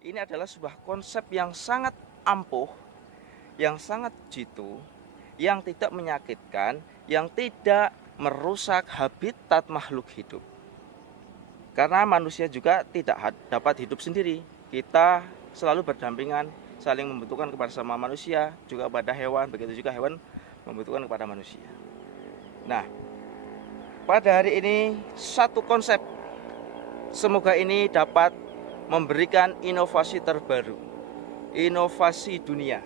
Ini adalah sebuah konsep yang sangat ampuh, yang sangat jitu, yang tidak menyakitkan, yang tidak merusak habitat makhluk hidup. Karena manusia juga tidak dapat hidup sendiri. Kita selalu berdampingan, saling membutuhkan kepada sama manusia, juga kepada hewan, begitu juga hewan membutuhkan kepada manusia. Nah, pada hari ini satu konsep, semoga ini dapat memberikan inovasi terbaru, inovasi dunia.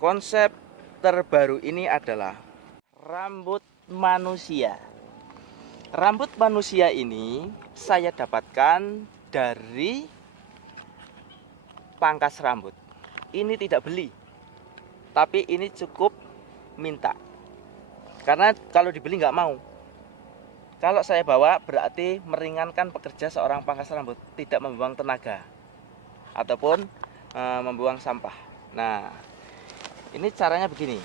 Konsep terbaru ini adalah rambut manusia. Rambut manusia ini saya dapatkan dari pangkas rambut. Ini tidak beli, tapi ini cukup minta. Karena kalau dibeli nggak mau. Kalau saya bawa berarti meringankan pekerja seorang pangkas rambut, tidak membuang tenaga ataupun membuang sampah. Nah, ini caranya begini.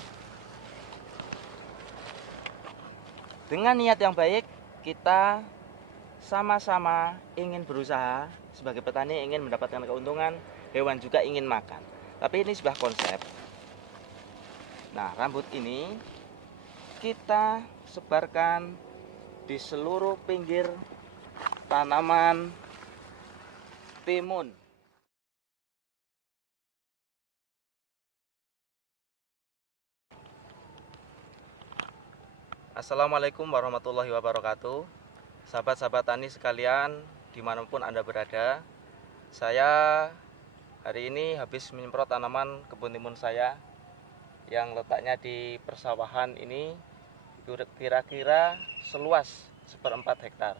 Dengan niat yang baik, kita sama-sama ingin berusaha sebagai petani, ingin mendapatkan keuntungan, hewan juga ingin makan. Tapi ini sebuah konsep. Nah, rambut ini kita sebarkan di seluruh pinggir tanaman timun. Assalamualaikum warahmatullahi wabarakatuh. Sahabat-sahabat tani sekalian, dimanapun Anda berada, saya hari ini habis menyemprot tanaman kebun timun saya yang letaknya di persawahan ini, kira-kira seluas 1/4 hektar.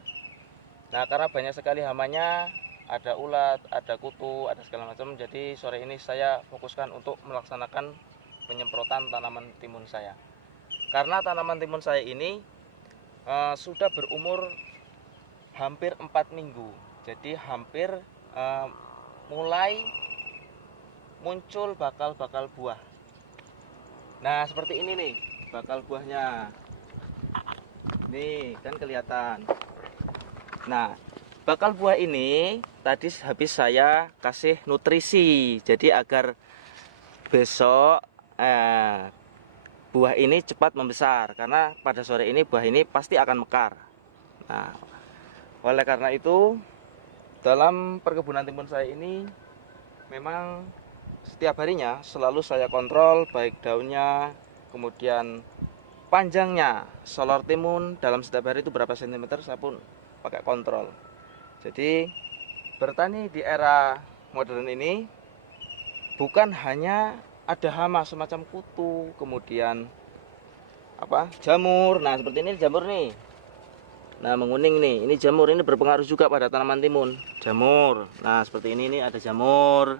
Nah, karena banyak sekali hamanya, ada ulat, ada kutu, ada segala macam, jadi sore ini saya fokuskan untuk melaksanakan penyemprotan tanaman timun saya. Karena tanaman timun saya ini sudah berumur hampir 4 minggu, jadi hampir mulai muncul bakal-bakal buah. Nah, seperti ini nih bakal buahnya. Nih, kan kelihatan. Nah, bakal buah ini tadi habis saya kasih nutrisi. Jadi agar besok buah ini cepat membesar, karena pada sore ini buah ini pasti akan mekar. Nah, oleh karena itu dalam perkebunan timun saya ini memang setiap harinya selalu saya kontrol, baik daunnya, kemudian panjangnya solor timun dalam setiap hari itu berapa sentimeter, saya pun pakai kontrol. Jadi bertani di era modern ini bukan hanya ada hama semacam kutu, kemudian jamur. Nah, seperti ini jamur nih. Nah, menguning nih, ini jamur, ini berpengaruh juga pada tanaman timun. Jamur. Nah, seperti ini ada jamur.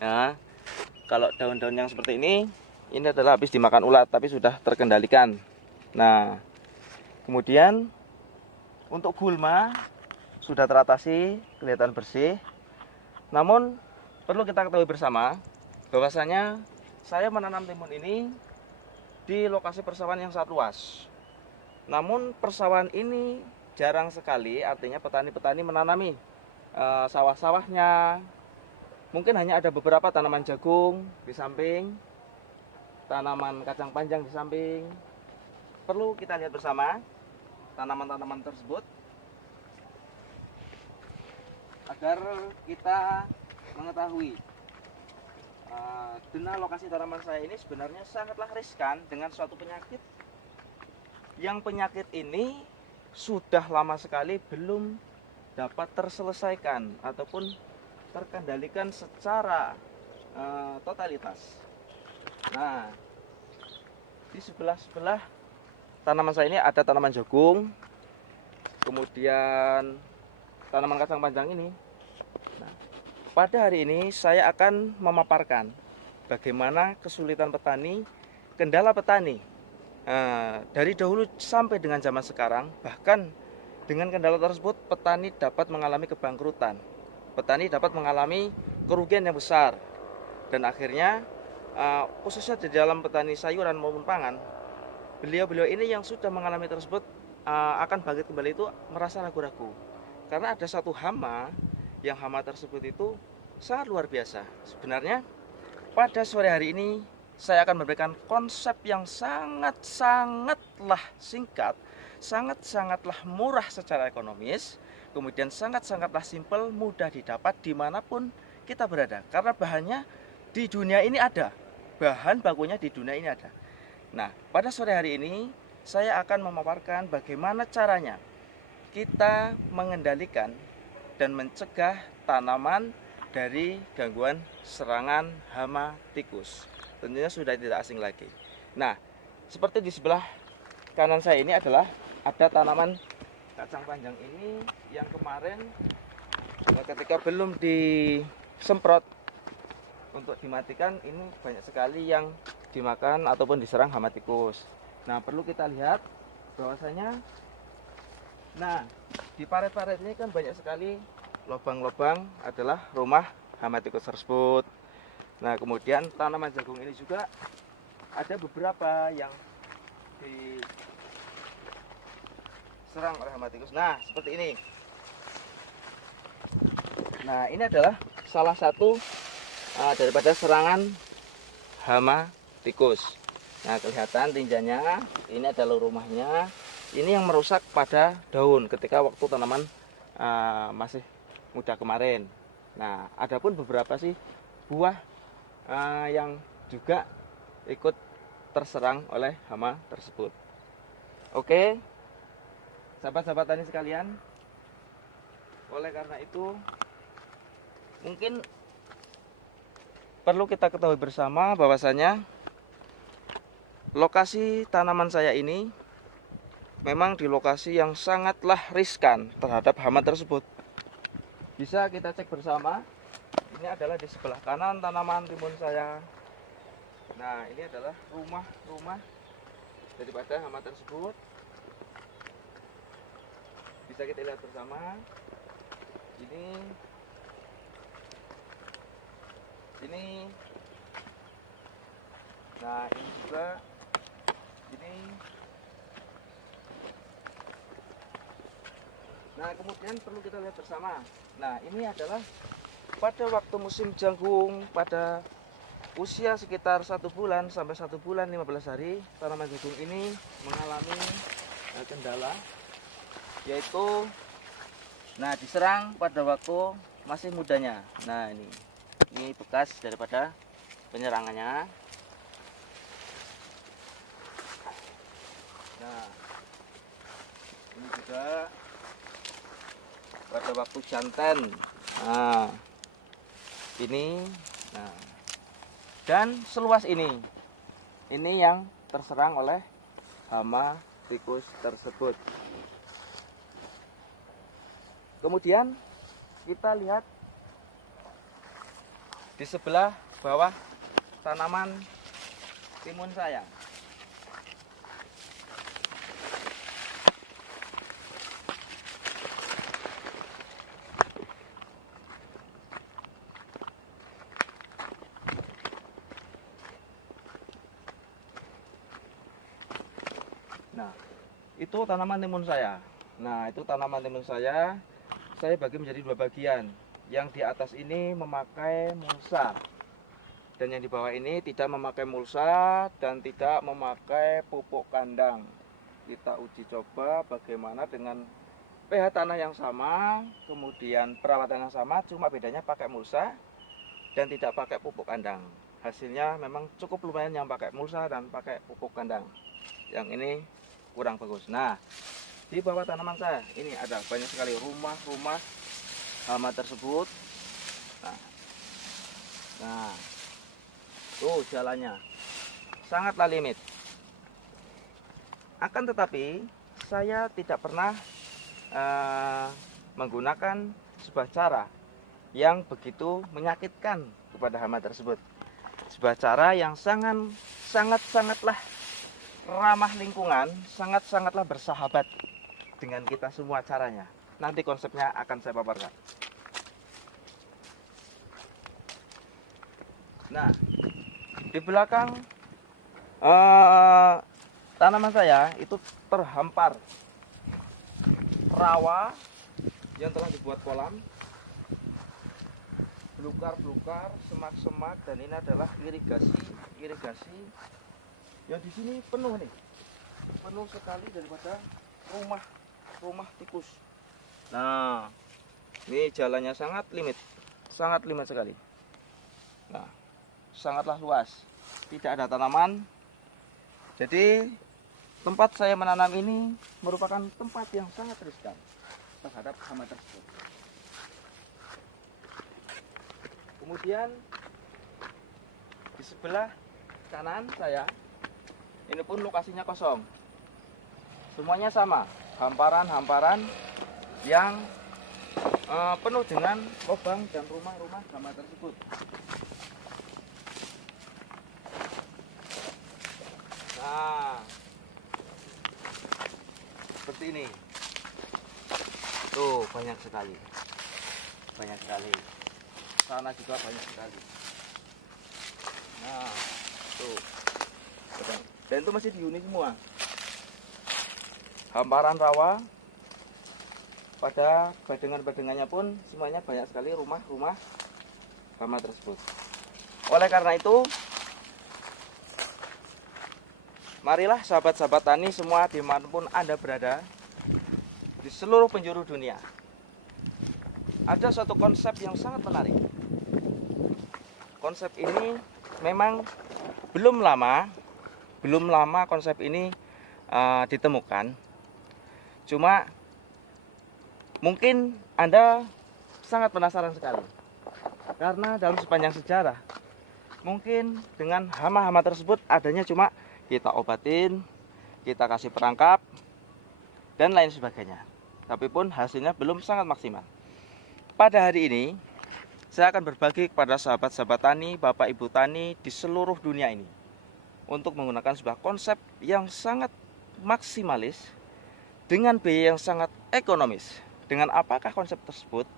Ya. Kalau daun-daun yang seperti ini adalah habis dimakan ulat tapi sudah terkendalikan. Nah, kemudian untuk gulma sudah teratasi, kelihatan bersih. Namun perlu kita ketahui bersama bahwasanya saya menanam timun ini di lokasi persawahan yang sangat luas. Namun persawahan ini jarang sekali, artinya petani-petani menanami sawah-sawahnya. Mungkin hanya ada beberapa tanaman jagung di samping, tanaman kacang panjang di samping. Perlu kita lihat bersama tanaman-tanaman tersebut agar kita mengetahui dena lokasi tanaman saya ini sebenarnya sangatlah riskan dengan suatu penyakit, yang penyakit ini sudah lama sekali belum dapat terselesaikan ataupun terkendalikan secara totalitas. Nah, di sebelah-sebelah tanaman saya ini ada tanaman jagung, kemudian tanaman kacang panjang ini. Nah, pada hari ini saya akan memaparkan bagaimana kesulitan petani, kendala petani dari dahulu sampai dengan zaman sekarang. Bahkan dengan kendala tersebut petani dapat mengalami kebangkrutan, petani dapat mengalami kerugian yang besar, dan akhirnya khususnya di dalam petani sayuran maupun pangan, beliau-beliau ini yang sudah mengalami tersebut akan bangkit kembali itu merasa ragu-ragu, karena ada satu hama, yang hama tersebut itu sangat luar biasa. Sebenarnya pada sore hari ini saya akan memberikan konsep yang sangat-sangatlah singkat, sangat-sangatlah murah secara ekonomis, kemudian sangat-sangatlah simpel, mudah didapat dimanapun kita berada. Karena bahannya di dunia ini ada, bahan bakunya di dunia ini ada. Nah, pada sore hari ini saya akan memaparkan bagaimana caranya kita mengendalikan dan mencegah tanaman dari gangguan serangan hama tikus. Tentunya sudah tidak asing lagi. Nah, seperti di sebelah kanan saya ini adalah ada tanaman kacang panjang ini yang kemarin ketika belum disemprot untuk dimatikan, ini banyak sekali yang dimakan ataupun diserang hama tikus. Nah, perlu kita lihat bahwasanya, nah, di paret-paret ini kan banyak sekali lubang-lubang adalah rumah hama tikus tersebut. Nah, kemudian tanaman jagung ini juga ada beberapa yang diserang oleh hama tikus. Nah, seperti ini. Nah, ini adalah salah satu daripada serangan hama tikus. Nah, kelihatan tinjanya, ini adalah rumahnya. Ini yang merusak pada daun ketika waktu tanaman masih muda kemarin. Nah, adapun beberapa sih buah yang juga ikut terserang oleh hama tersebut. Oke, sahabat-sahabat tani sekalian, oleh karena itu mungkin perlu kita ketahui bersama bahwasanya lokasi tanaman saya ini memang di lokasi yang sangatlah riskan terhadap hama tersebut. Bisa kita cek bersama. Ini adalah di sebelah kanan tanaman timun saya. Nah, ini adalah rumah-rumah daripada hama tersebut. Bisa kita lihat bersama. Ini. Nah, ini juga. Ini. Nah, kemudian perlu kita lihat bersama. Nah, ini adalah pada waktu musim jagung, pada usia sekitar 1 bulan sampai 1 bulan 15 hari, tanaman jagung ini mengalami kendala, yaitu diserang pada waktu masih mudanya. Nah, ini bekas daripada penyerangannya. Nah, ini juga pada waktu jantan. Nah, ini, dan seluas ini yang terserang oleh hama tikus tersebut. Kemudian kita lihat di sebelah bawah tanaman timun saya. Nah, itu tanaman timun saya. Saya bagi menjadi 2 bagian. Yang di atas ini memakai mulsa, dan yang di bawah ini tidak memakai mulsa dan tidak memakai pupuk kandang. Kita uji coba bagaimana dengan pH tanah yang sama, kemudian perawatan yang sama, cuma bedanya pakai mulsa dan tidak pakai pupuk kandang. Hasilnya memang cukup lumayan yang pakai mulsa dan pakai pupuk kandang. Yang ini kurang bagus. Nah, di bawah tanaman saya ini ada banyak sekali rumah-rumah hama tersebut. Nah, tuh jalannya sangatlah limit. Akan tetapi saya tidak pernah menggunakan sebuah cara yang begitu menyakitkan kepada hama tersebut. Sebuah cara yang sangatlah ramah lingkungan, sangatlah bersahabat dengan kita semua caranya. Nanti konsepnya akan saya paparkan. Nah, di belakang tanaman saya itu terhampar rawa yang telah dibuat kolam. belukar-belukar, semak-semak, dan ini adalah irigasi yang di sini penuh nih, penuh sekali daripada rumah tikus. Nah, ini jalannya sangat limit sekali. Nah, sangatlah luas, tidak ada tanaman. Jadi tempat saya menanam ini merupakan tempat yang sangat riskan terhadap hama tersebut. Kemudian di sebelah kanan saya ini pun lokasinya kosong. Semuanya sama, hamparan-hamparan yang penuh dengan lubang dan rumah-rumah hama tersebut. Nah, seperti ini. Tuh, banyak sekali. Sana juga banyak sekali. Nah, tuh. Dan itu masih dihuni semua. Hamparan rawa. Pada badengan-badengannya pun semuanya banyak sekali rumah-rumah hama tersebut. Oleh karena itu, marilah sahabat-sahabat tani semua dimanapun Anda berada di seluruh penjuru dunia. Ada suatu konsep yang sangat menarik. Konsep ini memang belum lama konsep ini ditemukan. Cuma mungkin Anda sangat penasaran sekali. Karena dalam sepanjang sejarah, mungkin dengan hama-hama tersebut adanya cuma kita obatin, kita kasih perangkap, dan lain sebagainya. Tapi pun hasilnya belum sangat maksimal. Pada hari ini, saya akan berbagi kepada sahabat-sahabat tani, Bapak Ibu tani di seluruh dunia ini untuk menggunakan sebuah konsep yang sangat maksimalis dengan biaya yang sangat ekonomis. Dengan apakah konsep tersebut?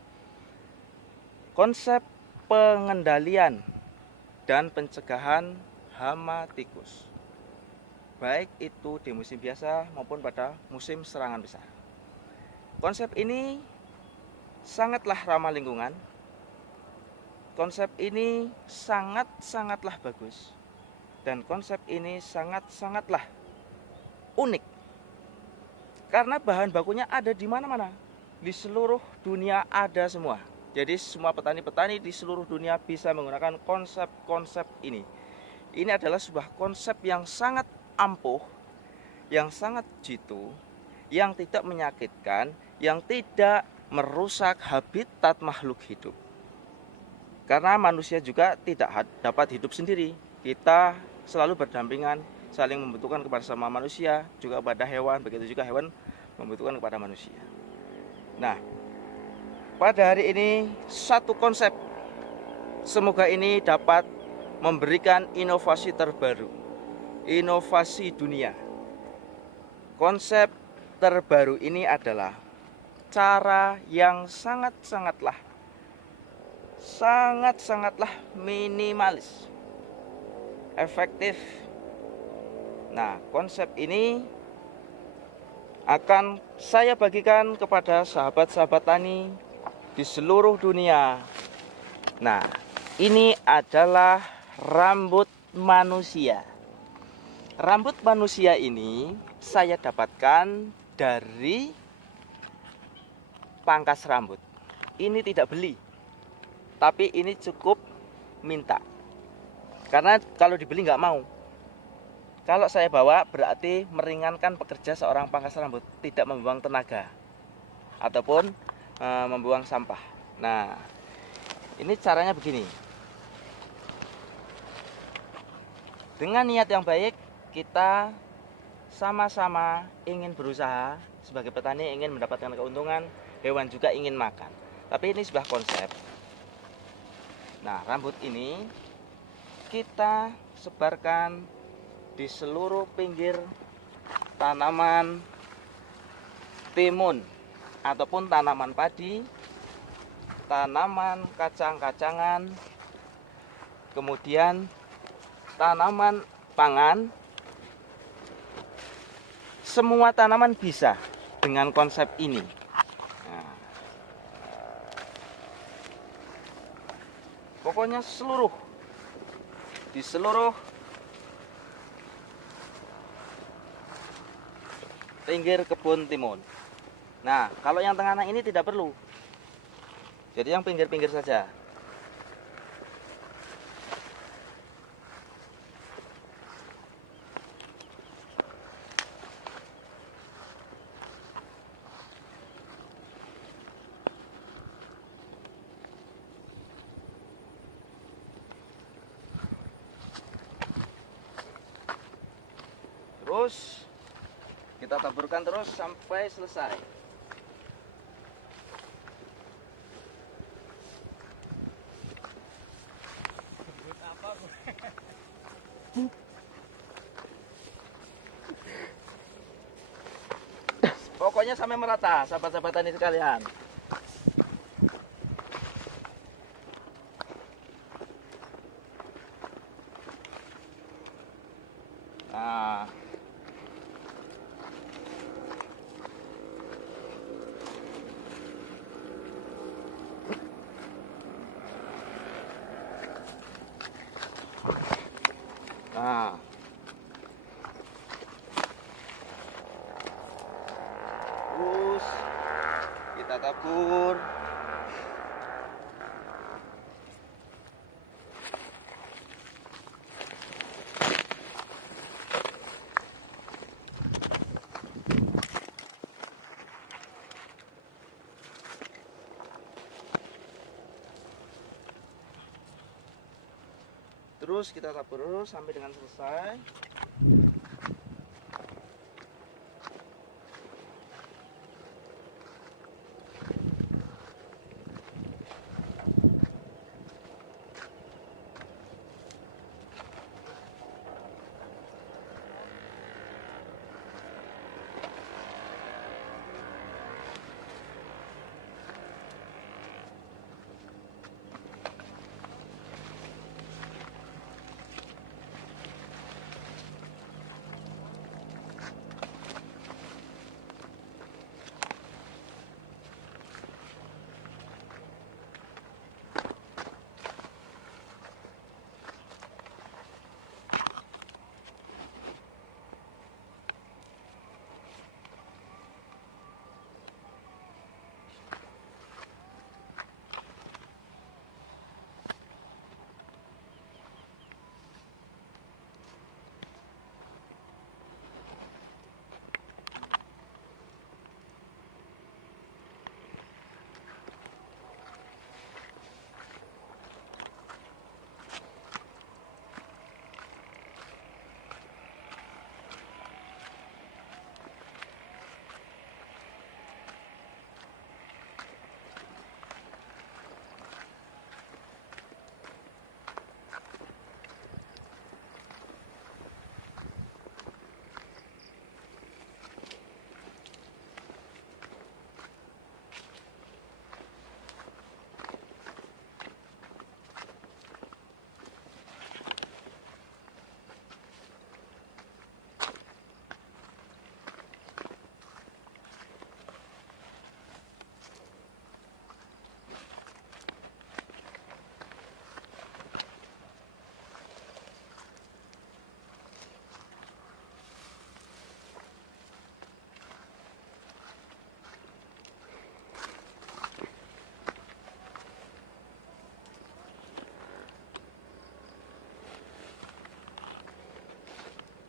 Konsep pengendalian dan pencegahan hama tikus, baik itu di musim biasa maupun pada musim serangan besar. Konsep ini sangatlah ramah lingkungan. Konsep ini sangatlah bagus. Dan konsep ini sangatlah unik. Karena bahan bakunya ada di mana-mana. Di seluruh dunia ada semua. Jadi semua petani-petani di seluruh dunia bisa menggunakan konsep-konsep ini. Ini adalah sebuah konsep yang sangat ampuh, yang sangat jitu, yang tidak menyakitkan, yang tidak merusak habitat makhluk hidup. Karena manusia juga tidak dapat hidup sendiri. Kita selalu berdampingan, saling membutuhkan kepada sama manusia, juga pada hewan, begitu juga hewan membutuhkan kepada manusia. Nah, pada hari ini satu konsep, semoga ini dapat memberikan inovasi terbaru, inovasi dunia. Konsep terbaru ini adalah cara yang sangatlah minimalis, efektif. Nah, konsep ini akan saya bagikan kepada sahabat-sahabat tani di seluruh dunia. Nah, ini adalah rambut manusia. Rambut manusia ini saya dapatkan dari pangkas rambut. Ini tidak beli, tapi ini cukup minta. Karena kalau dibeli nggak mau. Kalau saya bawa berarti meringankan pekerja seorang pangkas rambut, tidak membuang tenaga ataupun membuang sampah. Nah, ini caranya begini. Dengan niat yang baik, kita sama-sama ingin berusaha sebagai petani, ingin mendapatkan keuntungan, hewan juga ingin makan. Tapi ini sebuah konsep. Nah, rambut ini kita sebarkan di seluruh pinggir tanaman timun ataupun tanaman padi, tanaman kacang-kacangan, kemudian tanaman pangan. Semua tanaman bisa dengan konsep ini. Nah, pokoknya di seluruh pinggir kebun timun. Nah, kalau yang tengah ini tidak perlu. Jadi yang pinggir-pinggir saja. Terus kita taburkan terus sampai selesai. Pokoknya sampai merata, sahabat-sahabat tani sekalian. Nah, nah, terus kita tabur. Terus kita tabur terus sampai dengan selesai.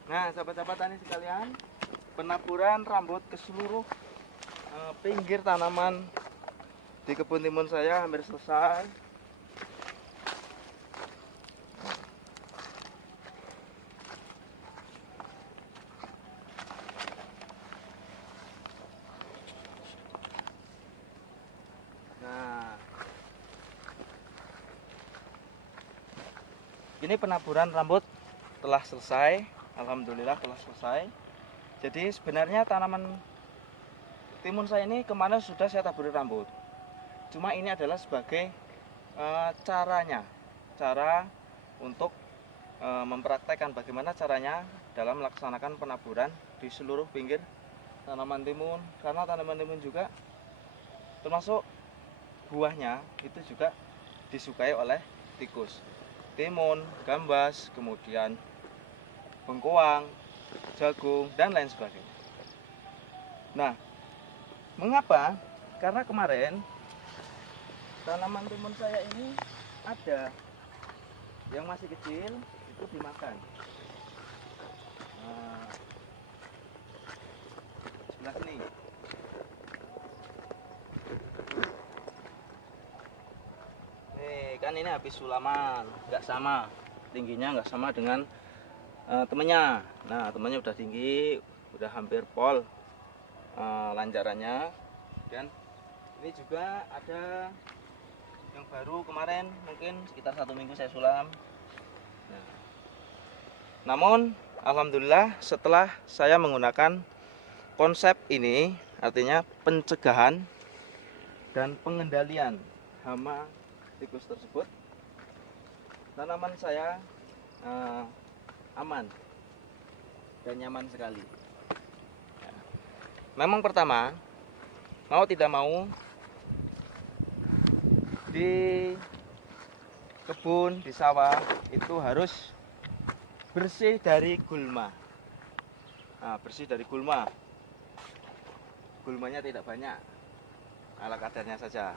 Nah, sahabat-sahabat tani sekalian, penaburan rambut ke seluruh pinggir tanaman di kebun timun saya hampir selesai. Nah, ini penaburan rambut telah selesai. Alhamdulillah telah selesai. Jadi sebenarnya tanaman timun saya ini kemana sudah saya taburi rambut. Cuma ini adalah sebagai cara untuk mempraktekkan bagaimana caranya dalam melaksanakan penaburan di seluruh pinggir tanaman timun. Karena tanaman timun juga termasuk buahnya itu juga disukai oleh tikus, timun, gambas, kemudian bengkoang, jagung, dan lain sebagainya. Nah, mengapa? Karena kemarin tanaman timun saya ini ada yang masih kecil itu dimakan. Nah, sebelah sini. Nih, kan ini habis sulaman, nggak sama tingginya, nggak sama dengan temennya. Nah, temennya udah tinggi, udah hampir pol lancarannya. Dan ini juga ada yang baru kemarin, mungkin sekitar 1 minggu saya sulam. Nah, namun alhamdulillah setelah saya menggunakan konsep ini, artinya pencegahan dan pengendalian hama tikus tersebut, tanaman saya aman dan nyaman sekali. Memang pertama, mau tidak mau, di kebun, di sawah itu harus bersih dari gulma. Nah, bersih dari gulma. Gulmanya tidak banyak, ala kadarnya saja.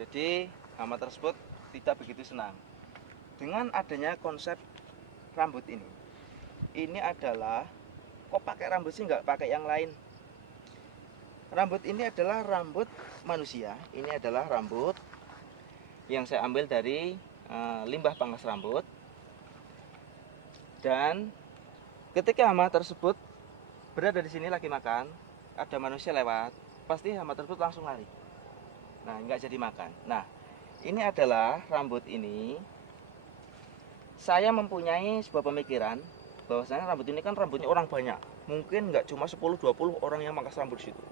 Jadi hama tersebut tidak begitu senang. Dengan adanya konsep rambut ini adalah, kok pakai rambut sih, nggak pakai yang lain? Rambut ini adalah rambut manusia. Ini adalah rambut yang saya ambil dari limbah pangkas rambut. Dan ketika hama tersebut berada di sini lagi makan, ada manusia lewat, pasti hama tersebut langsung lari. Nah, nggak jadi makan. Nah, ini adalah rambut ini. Saya mempunyai sebuah pemikiran bahwasanya rambut ini kan rambutnya orang banyak. Mungkin nggak cuma 10-20 orang yang mangkas rambut di situ.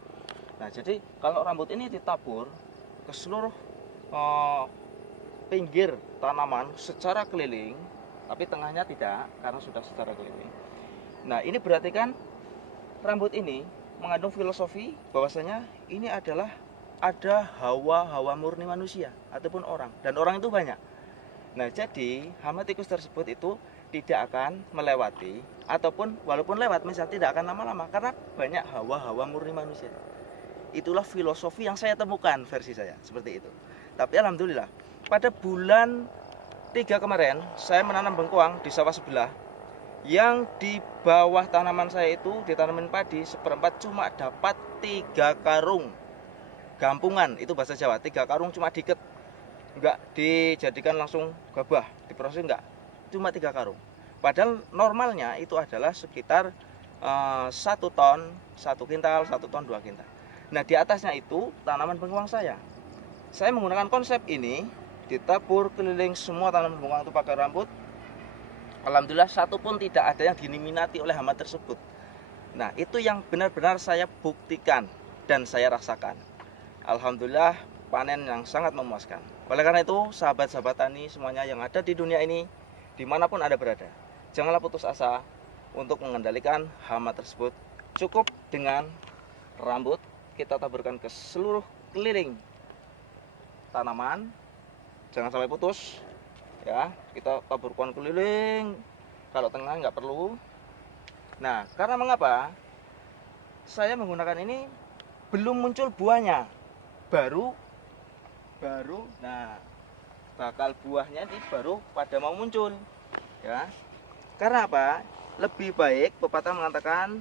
Nah, jadi kalau rambut ini ditabur ke seluruh pinggir tanaman secara keliling, tapi tengahnya tidak, karena sudah secara keliling. Nah, ini berarti kan rambut ini mengandung filosofi bahwasanya ini adalah ada hawa murni manusia ataupun orang, dan orang itu banyak. Nah, jadi hama tikus tersebut itu tidak akan melewati, ataupun walaupun lewat misal tidak akan lama-lama, karena banyak hawa murni manusia. Itulah filosofi yang saya temukan, versi saya seperti itu. Tapi alhamdulillah pada bulan 3 kemarin saya menanam bengkoang di sawah sebelah, yang di bawah tanaman saya itu ditanamin padi seperempat, cuma dapat 3 karung gampungan. Itu bahasa Jawa, 3 karung cuma diket, enggak dijadikan langsung gabah, diproses enggak, cuma 3 karung. Padahal normalnya itu adalah sekitar 1 ton 1 kintal, 1 ton 2 kintal. Nah, di atasnya itu tanaman bengkoang saya menggunakan konsep ini, ditabur keliling semua tanaman bengkoang itu pakai rambut. Alhamdulillah satu pun tidak ada yang diminati oleh hama tersebut. Nah, itu yang benar-benar saya buktikan dan saya rasakan. Alhamdulillah panen yang sangat memuaskan. Oleh karena itu, sahabat-sahabat tani semuanya yang ada di dunia ini, dimanapun Anda berada, janganlah putus asa untuk mengendalikan hama tersebut. Cukup dengan rambut kita taburkan ke seluruh keliling tanaman, jangan sampai putus ya, kita taburkan keliling. Kalau tengah nggak perlu. Nah, karena mengapa saya menggunakan ini, belum muncul buahnya, baru nah bakal buahnya ini baru pada mau muncul ya. Karena apa? Lebih baik pepatah mengatakan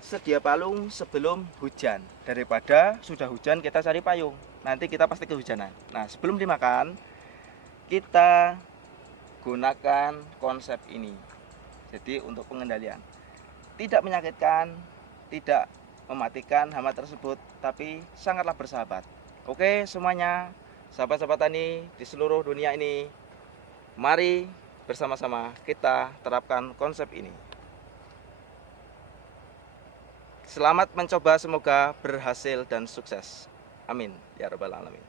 sedia palung sebelum hujan, daripada sudah hujan kita cari payung, nanti kita pasti kehujanan. Nah, sebelum dimakan kita gunakan konsep ini. Jadi untuk pengendalian, tidak menyakitkan, tidak mematikan hama tersebut, tapi sangatlah bersahabat. Oke semuanya, sahabat-sahabat tani di seluruh dunia ini, mari bersama-sama kita terapkan konsep ini. Selamat mencoba, semoga berhasil dan sukses. Amin ya rabbal alamin.